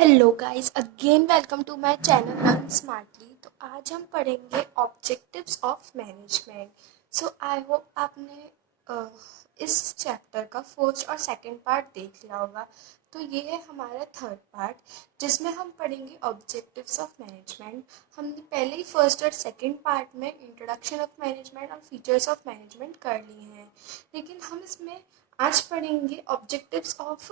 Hello guys, again welcome to my channel learn smartly. तो आज हम पढ़ेंगे objectives of management. So I hope आपने इस चैप्टर का फर्स्ट और सेकंड पार्ट देख लिया होगा। तो ये है हमारा थर्ड पार्ट, जिसमें हम पढ़ेंगे ऑब्जेक्टिव्स ऑफ मैनेजमेंट। हमने पहले ही फर्स्ट और सेकंड पार्ट में इंट्रोडक्शन ऑफ मैनेजमेंट और फीचर्स ऑफ मैनेजमेंट कर लिए हैं, लेकिन हम इसमें आज पढ़ेंगे objectives of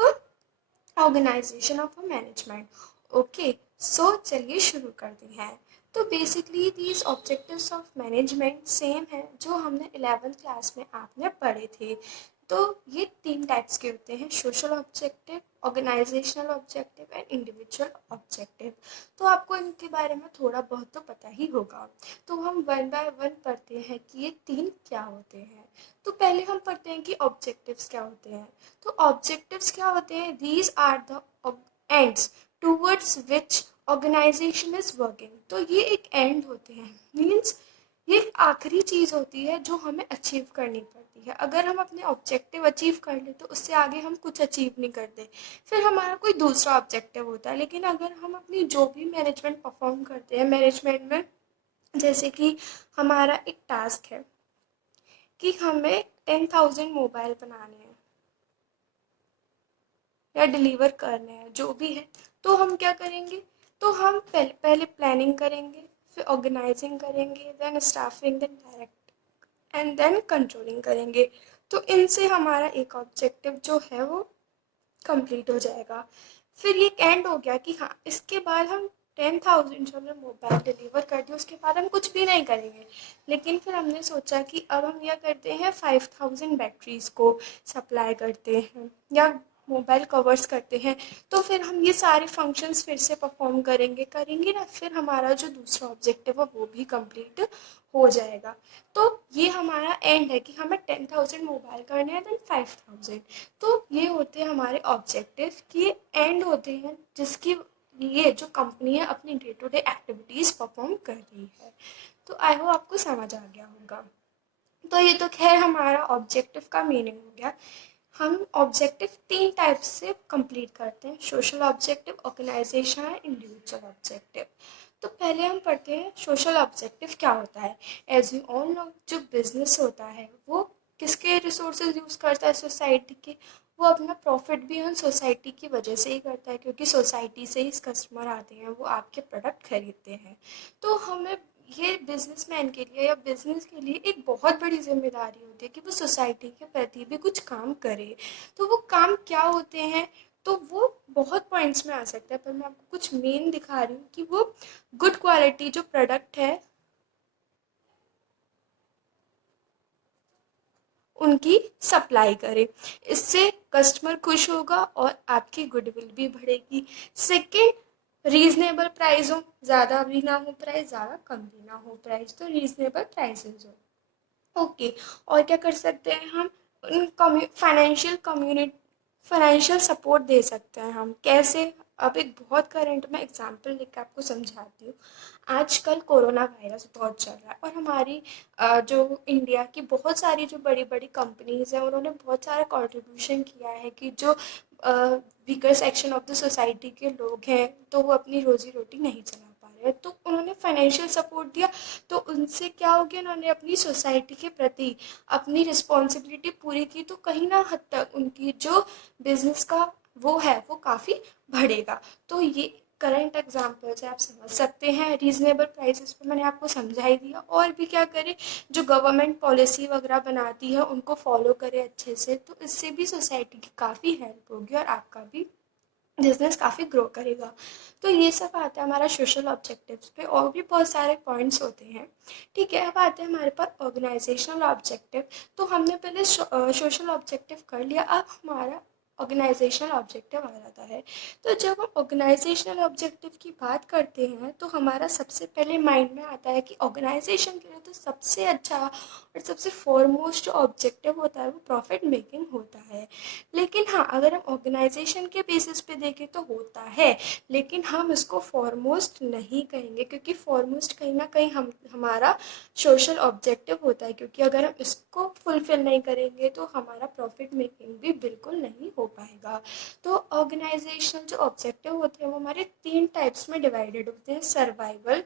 organisation of a management. Okay, so चलिए शुरू करते हैं। तो basically these objectives of management same है जो हमने 11th क्लास में आपने पढ़े थे। तो ये तीन टाइप्स के होते हैं: social objective, organisational objective and individual objective. तो आपको इनके बारे में थोड़ा बहुत तो पता ही होगा। तो हम वन बाय वन पढ़ते हैं कि ये तीन क्या होते हैं। तो पहले हम पढ़ते हैं कि ऑब्जेक्टिव्स क्या होते हैं। तो ऑब्जेक्टिव्स क्या होते हैं? These are the ends towards which organisation is working. तो ये एक एंड होते हैं, मीन्स ये एक आखिरी चीज होती है जो हमें अचीव करनी पड़ती है। अगर हम अपने ऑब्जेक्टिव अचीव कर ले तो उससे आगे हम कुछ अचीव नहीं करते, फिर हमारा कोई दूसरा ऑब्जेक्टिव होता है। लेकिन अगर हम अपनी जो भी मैनेजमेंट परफॉर्म करते हैं मैनेजमेंट में, जैसे कि हमारा एक टास्क है कि हमें 10,000 मोबाइल बनाने हैं या डिलीवर करने हैं, जो भी है, तो हम क्या करेंगे? तो हम पहले प्लानिंग करेंगे, फिर ऑर्गेनाइजिंग करेंगे, then staffing, then direct and then controlling करेंगे। तो इनसे हमारा एक ऑब्जेक्टिव जो है वो कंप्लीट हो जाएगा। फिर ये एक एंड हो गया कि हाँ, इसके बाद हम 10,000 जो हमने मोबाइल डिलीवर कर दिया उसके बाद हम कुछ भी नहीं करेंगे। लेकिन फिर हमने सोचा कि अब हम यह करते हैं 5,000 बैटरीज को सप्लाई करते हैं या मोबाइल कवर्स करते हैं। तो फिर हम ये सारे फंक्शंस फिर से परफॉर्म करेंगे ना, फिर हमारा जो दूसरा ऑब्जेक्टिव है वो भी कंप्लीट हो जाएगा। तो ये हमारा एंड है कि हमें 10,000 मोबाइल करने हैं, देन 5,000। तो ये होते हैं हमारे ऑब्जेक्टिव, कि ये एंड होते हैं जिसकी लिए जो कंपनी है अपनी day to day activities perform कर रही है। तो आई होप आपको समझ आ गया होगा। तो ये तो खैर हमारा ऑब्जेक्टिव का मीनिंग हो गया। हम ऑब्जेक्टिव तीन टाइप से कंप्लीट करते हैं: social objective, organisation and individual objective. तो पहले हम पढ़ते हैं सोशल ऑब्जेक्टिव क्या होता है। एज यू ऑल नो, जो बिजनेस होता है वो किसके रिसोर्सेज यूज करता है? सोसाइटी के। वो अपना प्रॉफिट भी हम सोसाइटी की वजह से ही करता है, क्योंकि सोसाइटी से ही कस्टमर आते हैं, वो आपके प्रोडक्ट खरीदते हैं। तो हमें ये बिजनेसमैन के लिए या बिजनेस के लिए एक बहुत बड़ी जिम्मेदारी होती है कि वो सोसाइटी के प्रति भी कुछ काम करे। तो वो काम क्या होते हैं? तो वो बहुत पॉइंट्स में आ सकता है, पर मैं आपको कुछ मेन दिखा रही हूँ कि वो गुड क्वालिटी जो प्रोडक्ट है उनकी सप्लाई करे। इससे कस्टमर खुश होगा और आपकी गुडविल भी बढ़ेगी। सेकेंड, रीजनेबल प्राइस हो, ज़्यादा भी ना हो प्राइस, ज़्यादा कम भी ना हो प्राइस, तो रीजनेबल प्राइसेस हो। ओके, और क्या कर सकते हैं हम? फाइनेंशियल सपोर्ट दे सकते हैं। हम कैसे? अब एक बहुत करंट में एग्जांपल लेकर आपको समझाती हूँ। आजकल कोरोना वायरस बहुत चल रहा है और हमारी जो इंडिया की बहुत सारी जो बड़ी बड़ी कंपनीज हैं उन्होंने बहुत सारा कंट्रीब्यूशन किया है कि जो weaker section of the society के लोग हैं तो वो अपनी रोजी रोटी नहीं चला पा रहे हैं, तो उन्होंने फाइनेंशियल सपोर्ट दिया। तो उनसे क्या हो गया, उन्होंने अपनी सोसाइटी के प्रति अपनी रिस्पॉन्सिबिलिटी पूरी की, तो कहीं ना हद तक उनकी जो बिजनेस का वो है वो काफ़ी बढ़ेगा। तो ये करंट एग्जाम्पल से आप समझ सकते हैं। रीजनेबल प्राइसेस पे मैंने आपको समझा ही दिया। और भी क्या करें, जो गवर्नमेंट पॉलिसी वगैरह बनाती है उनको फॉलो करें अच्छे से, तो इससे भी सोसाइटी की काफ़ी हेल्प होगी और आपका भी बिजनेस काफ़ी ग्रो करेगा। तो ये सब आता है हमारा सोशल ऑब्जेक्टिव्स पे, और भी बहुत सारे पॉइंट्स होते हैं। ठीक है, अब आते हैं हमारे पास ऑर्गेनाइजेशनल ऑब्जेक्टिव। तो हमने पहले सोशल ऑब्जेक्टिव कर लिया, अब हमारा ऑर्गेनाइजेशनल ऑब्जेक्टिव आ जाता है। तो जब हम ऑर्गेनाइजेशनल ऑब्जेक्टिव की बात करते हैं तो हमारा सबसे पहले माइंड में आता है कि ऑर्गेनाइजेशन के लिए तो सबसे अच्छा और सबसे फॉरमोस्ट जो ऑब्जेक्टिव होता है वो प्रॉफिट मेकिंग होता है। लेकिन हाँ, अगर हम ऑर्गेनाइजेशन के बेसिस पे देखें तो होता है, लेकिन हम इसको फॉरमोस्ट नहीं कहेंगे, क्योंकि फॉरमोस्ट कहीं ना कहीं हम हमारा सोशल ऑब्जेक्टिव होता है, क्योंकि अगर हम इसको फुलफिल नहीं करेंगे तो हमारा प्रॉफिट मेकिंग भी बिल्कुल नहीं हो पाएगा। तो ऑर्गेनाइजेशनल जो ऑब्जेक्टिव होते हैं वो हमारे 3 टाइप्स में डिवाइडेड होते हैं: survival,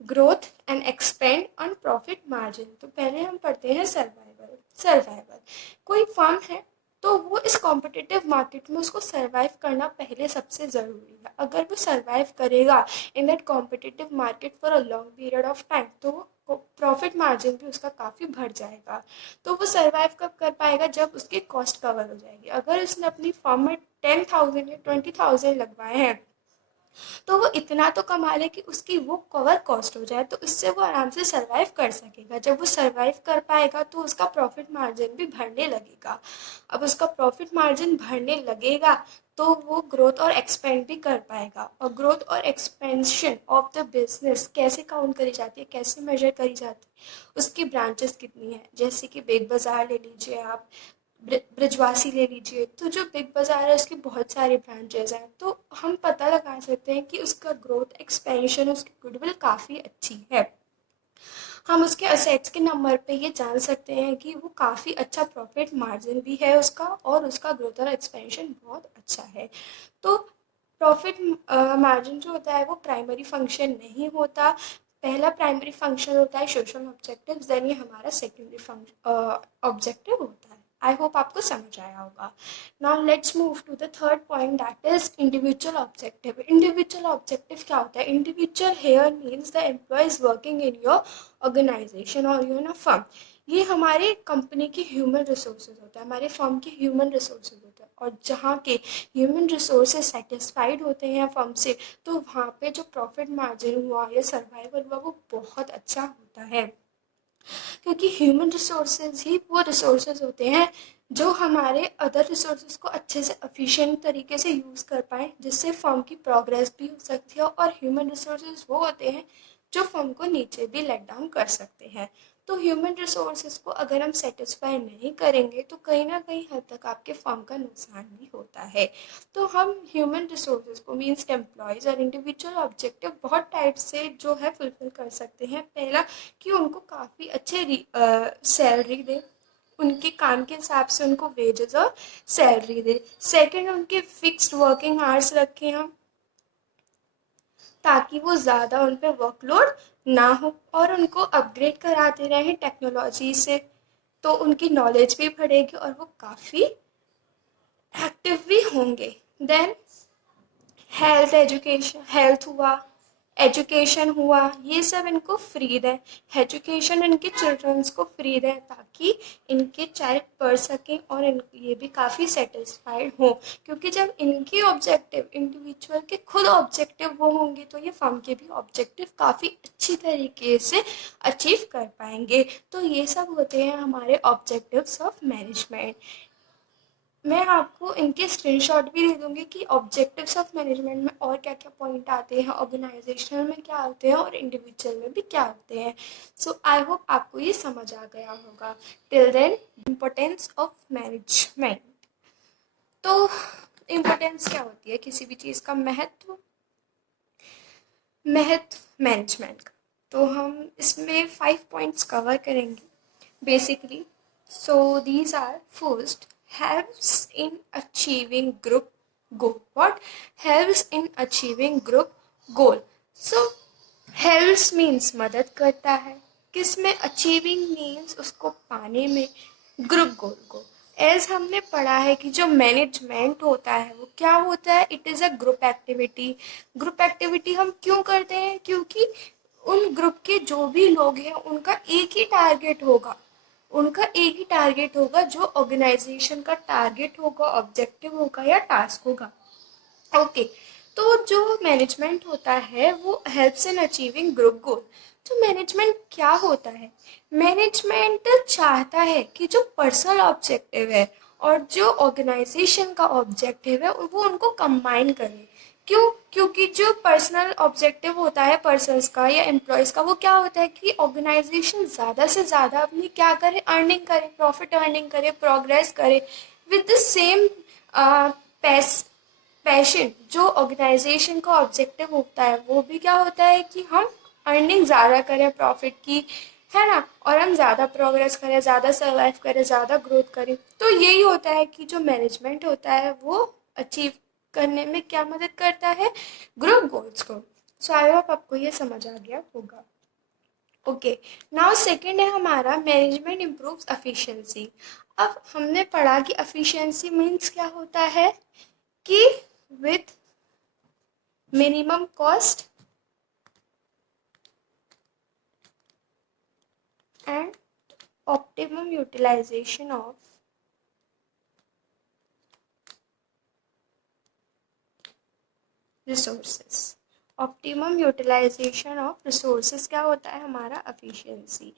growth and expand on profit margin. तो पहले हम पढ़ते हैं सर्वाइवल। सर्वाइवल, कोई फर्म है तो वो इस कॉम्पिटिटिव मार्केट में उसको सर्वाइव करना पहले सबसे ज़रूरी है। अगर वो सर्वाइव करेगा in that competitive market for a long period of time, तो प्रॉफिट मार्जिन भी उसका काफ़ी बढ़ जाएगा। तो वो सर्वाइव कब कर पाएगा? जब उसकी कॉस्ट कवर हो जाएगी। अगर उसने अपनी फर्म में 10,000 या 20,000 लगवाए हैं, तो वो इतना तो कमा ले कि उसकी वो कवर कॉस्ट हो जाए, तो इससे वो आराम से सर्वाइव कर सकेगा। जब वो सर्वाइव कर पाएगा तो उसका प्रॉफिट मार्जिन भी बढ़ने लगेगा। अब उसका प्रॉफिट मार्जिन बढ़ने लगेगा तो वो ग्रोथ और एक्सपेंड भी कर पाएगा। और ग्रोथ और एक्सपेंशन ऑफ द बिजनेस कैसे काउंट करी जाती है, कैसे मेजर करी जाती है? उसकी ब्रांचेस कितनी है, जैसे कि बिग बाजार ले लीजिए आप, ब्रिजवासी ले लीजिए। तो जो बिग बाजार है उसकी बहुत सारी ब्रांचेज हैं, तो हम पता लगा सकते हैं कि उसका ग्रोथ, एक्सपेंशन, उसकी गुडविल काफ़ी अच्छी है। हम उसके असेट्स के नंबर पे ये जान सकते हैं कि वो काफ़ी अच्छा प्रॉफिट मार्जिन भी है उसका, और उसका ग्रोथ और एक्सपेंशन बहुत अच्छा है। तो प्रॉफिट मार्जिन जो होता है वो प्राइमरी फंक्शन नहीं होता। पहला प्राइमरी फंक्शन होता है सोशल ऑब्जेक्टिव्स, देन ये हमारा सेकेंडरी ऑब्जेक्टिव होता है। आई होप आपको समझ आया होगा। Now let's move to the third point, that is individual objective. Individual objective क्या होता है? Individual here means the employees working in your organisation और योर फर्म। ये हमारे कंपनी के ह्यूमन रिसोर्सेज होता है, हमारे फर्म के ह्यूमन रिसोर्सेज होते हैं। और जहाँ के ह्यूमन रिसोर्सेज सेटिस्फाइड होते हैं फर्म से, तो वहाँ पे जो प्रॉफिट मार्जिन हुआ या सर्वाइवल हुआ वो बहुत अच्छा होता है। क्योंकि ह्यूमन रिसोर्सेज ही वो रिसोर्सेज होते हैं जो हमारे अदर रिसोर्सेज को अच्छे से एफिशिएंट तरीके से यूज़ कर पाएँ, जिससे फर्म की प्रोग्रेस भी हो सकती है। और ह्यूमन रिसोर्सेज वो होते हैं जो फर्म को नीचे भी लेट डाउन कर सकते हैं। तो ह्यूमन रिसोर्सेज को अगर हम सेटिस्फाई नहीं करेंगे तो कहीं ना कहीं हद तक आपके फर्म का नुकसान भी होता है। तो हम ह्यूमन रिसोर्सेज को मीन्स एम्प्लॉयज़ और इंडिविजुअल ऑब्जेक्टिव बहुत टाइप से जो है फुलफिल कर सकते हैं। पहला, कि उनको काफ़ी अच्छे सैलरी दे, उनके काम के हिसाब से उनको वेजेस और सैलरी दे। सेकंड, उनके फिक्स्ड वर्किंग आवर्स रखें हम, ताकि वो ज़्यादा उन पर वर्कलोड ना हो, और उनको अपग्रेड कराते रहें टेक्नोलॉजी से, तो उनकी नॉलेज भी बढ़ेगी और वो काफ़ी एक्टिव भी होंगे। देन हेल्थ एजुकेशन, हेल्थ हुआ, एजुकेशन हुआ, ये सब इनको फ्री दें। एजुकेशन इनके चिल्ड्रंस को फ्री दें ताकि इनके चाइल्ड पढ़ सकें और ये भी काफ़ी सेटिस्फाइड हों। क्योंकि जब इनके ऑब्जेक्टिव, इंडिविजुअल के खुद ऑब्जेक्टिव वो होंगे तो ये फर्म के भी ऑब्जेक्टिव काफ़ी अच्छी तरीके से अचीव कर पाएंगे। तो ये सब होते हैं हमारे ऑब्जेक्टिव्स ऑफ मैनेजमेंट। मैं आपको इनके स्क्रीनशॉट भी दे दूंगी कि ऑब्जेक्टिव्स ऑफ मैनेजमेंट में और क्या क्या पॉइंट आते हैं, ऑर्गेनाइजेशनल में क्या होते हैं और इंडिविजुअल में भी क्या होते हैं। सो आई होप आपको ये समझ आ गया होगा। Till then, importance of management. तो इम्पोर्टेंस क्या होती है किसी भी चीज़ का? महत्व, मैनेजमेंट का। तो हम इसमें 5 पॉइंट्स कवर करेंगे basically. So these are: first, helps in achieving group goal. What helps in achieving group goal? So helps means मदद करता है, किसमें? achieving means उसको पाने में, ग्रुप गोल को। एज हमने पढ़ा है कि जो मैनेजमेंट होता है वो क्या होता है? It is a group activity. Group activity हम क्यों करते हैं? क्योंकि उन ग्रुप के जो भी लोग हैं उनका एक ही टारगेट होगा, उनका एक ही टारगेट होगा जो ऑर्गेनाइजेशन का टारगेट होगा, ऑब्जेक्टिव होगा या टास्क होगा। ओके, तो जो मैनेजमेंट होता है वो हेल्प्स इन अचीविंग ग्रुप गोल। तो मैनेजमेंट क्या होता है? मैनेजमेंट चाहता है कि जो पर्सनल ऑब्जेक्टिव है और जो ऑर्गेनाइजेशन का ऑब्जेक्टिव है वो उनको कंबाइन करे। क्यों? क्योंकि जो पर्सनल ऑब्जेक्टिव होता है पर्सनस का या एम्प्लॉयज़ का, वो क्या होता है कि ऑर्गेनाइजेशन ज़्यादा से ज़्यादा अपनी क्या करे? अर्निंग करे, प्रॉफिट अर्निंग करे, प्रोग्रेस करे विद द सेम पैशन जो ऑर्गेनाइजेशन का ऑब्जेक्टिव होता है वो भी क्या होता है कि हम अर्निंग ज़्यादा करें प्रॉफिट की, है ना, और हम ज़्यादा प्रोग्रेस करें, ज़्यादा सर्वाइव करें, ज़्यादा ग्रोथ करें। तो यही होता है कि जो मैनेजमेंट होता है वो अचीव करने में क्या मदद करता है, ग्रुप गोल्स को। सो आई होप आपको ये समझ आ गया होगा। ओके, नाउ सेकंड है हमारा मैनेजमेंट इम्प्रूव्स एफिशिएंसी। अब हमने पढ़ा कि एफिशिएंसी मीन्स क्या होता है कि with minimum cost and optimum utilisation of resources. Optimum utilisation of resources क्या होता है हमारा एफिशिएंसी।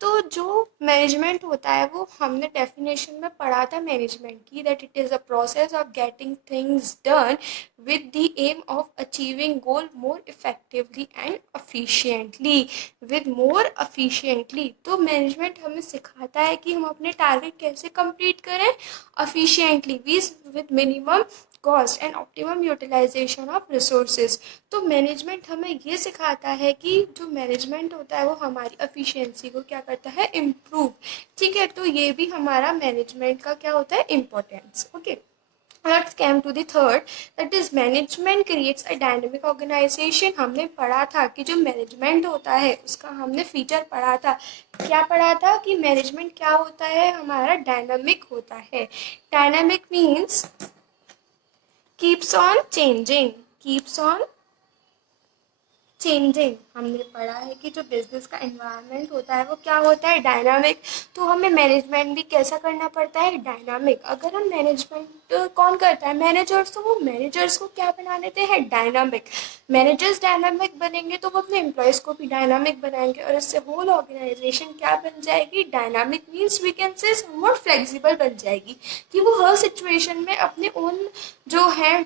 तो जो मैनेजमेंट होता है वो हमने डेफिनेशन में पढ़ा था मैनेजमेंट की, that it is a process of getting things done with the aim of achieving goal more effectively and efficiently. With more efficiently, तो मैनेजमेंट हमें सिखाता है कि हम अपने टारगेट कैसे कंप्लीट करें efficiently with minimum cost and optimum utilisation of resources. तो मैनेजमेंट हमें ये सिखाता है कि जो मैनेजमेंट होता है वो हमारी एफिशिएंसी को क्या करता है, इम्प्रूव। ठीक है, तो ये भी हमारा मैनेजमेंट का क्या होता है, importance. Okay, let's come to the third, that is management creates a dynamic organisation. हमने पढ़ा था कि जो मैनेजमेंट होता है उसका हमने फीचर पढ़ा था। क्या पढ़ा था कि मैनेजमेंट क्या होता है हमारा, डायनामिक होता है। Dynamic means keeps on changing, keeps on changing. हमने पढ़ा है कि जो बिजनेस का एनवायरनमेंट होता है वो क्या होता है, डायनामिक। तो हमें मैनेजमेंट भी कैसा करना पड़ता है, डायनामिक। अगर हम मैनेजमेंट कौन करता है, मैनेजर्स, तो वो मैनेजर्स को क्या बना देते हैं, डायनामिक। मैनेजर्स डायनामिक बनेंगे तो वो अपने एम्प्लॉयज़ को भी डायनामिक बनाएंगे और इससे होल ऑर्गेनाइजेशन क्या बन जाएगी, dynamic means we can say more flexible बन जाएगी, कि वो हर सिचुएशन में अपने ओन जो है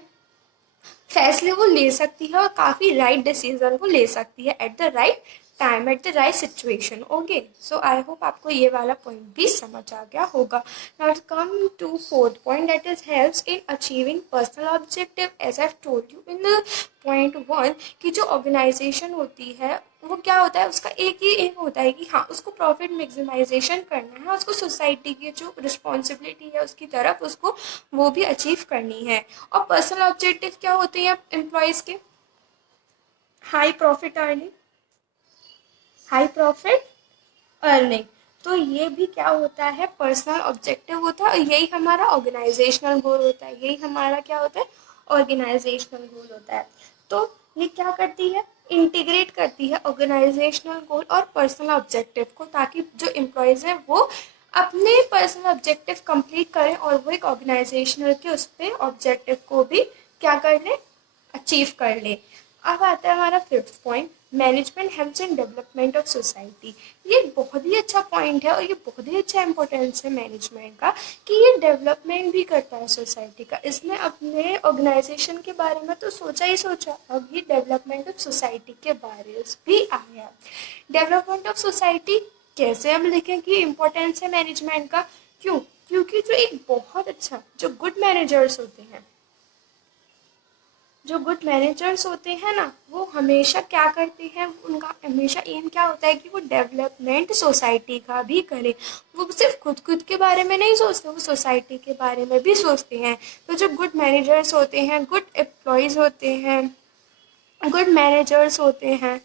फैसले वो ले सकती है और काफ़ी राइट डिसीजन को ले सकती है at the right time, at the right situation. Okay, so I hope आपको ये वाला पॉइंट भी समझ आ गया होगा। Now come to fourth point, that is helps in achieving personal objective. As I told you in the point one, कि जो ऑर्गेनाइजेशन होती है वो क्या होता है, उसका एक ही एम होता है कि हाँ उसको प्रॉफिट मैक्सिमाइजेशन करना है, उसको सोसाइटी की जो रिस्पॉन्सिबिलिटी है उसकी तरफ उसको वो भी अचीव करनी है। और पर्सनल ऑब्जेक्टिव क्या होते हैं एम्प्लॉयज़ के, high profit earning, high profit earning. तो ये भी क्या होता है, पर्सनल ऑब्जेक्टिव होता है और यही हमारा ऑर्गेनाइजेशनल गोल होता है, यही हमारा क्या होता है, ऑर्गेनाइजेशनल गोल होता है। तो ये क्या करती है, इंटीग्रेट करती है ऑर्गेनाइजेशनल गोल और पर्सनल ऑब्जेक्टिव को, ताकि जो एम्प्लॉयज़ हैं वो अपने पर्सनल ऑब्जेक्टिव कंप्लीट करें और वो एक ऑर्गेनाइजेशनल के उस पर ऑब्जेक्टिव को भी क्या कर लें, अचीव कर ले। अब आता है हमारा fifth point, management helps in development of society. ये बहुत ही अच्छा पॉइंट है और ये बहुत ही अच्छा इंपॉर्टेंस है मैनेजमेंट का, कि ये डेवलपमेंट भी करता है सोसाइटी का। इसने अपने ऑर्गेनाइजेशन के बारे में तो सोचा ही सोचा, अब ये डेवलपमेंट ऑफ सोसाइटी के बारे में भी आया। डेवलपमेंट ऑफ सोसाइटी कैसे हम लिखें कि इम्पोर्टेंस है मैनेजमेंट का, क्यों, क्योंकि जो एक बहुत अच्छा जो गुड मैनेजर्स होते हैं, जो गुड मैनेजर्स होते हैं ना, वो हमेशा क्या करते हैं, उनका हमेशा एम क्या होता है कि वो डेवलपमेंट सोसाइटी का भी करें। वो सिर्फ खुद के बारे में नहीं सोचते, वो सोसाइटी के बारे में भी सोचते हैं। तो जो गुड मैनेजर्स होते हैं, गुड एम्प्लॉयज़ होते हैं, गुड मैनेजर्स होते हैं,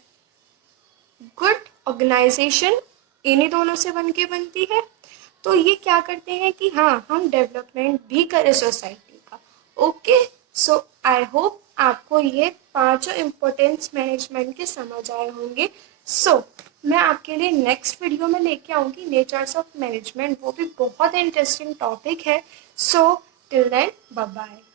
गुड ऑर्गेनाइजेशन इन्हीं दोनों से बन के बनती है। तो ये क्या करते हैं कि हाँ हम डेवलपमेंट भी करें सोसाइटी का। ओके, सो आई होप आपको ये पांचों इम्पोर्टेंस मैनेजमेंट के समझ आए होंगे। सो मैं आपके लिए नेक्स्ट वीडियो में लेके आऊँगी नेचर्स ऑफ मैनेजमेंट, वो भी बहुत इंटरेस्टिंग टॉपिक है। So till then bye bye.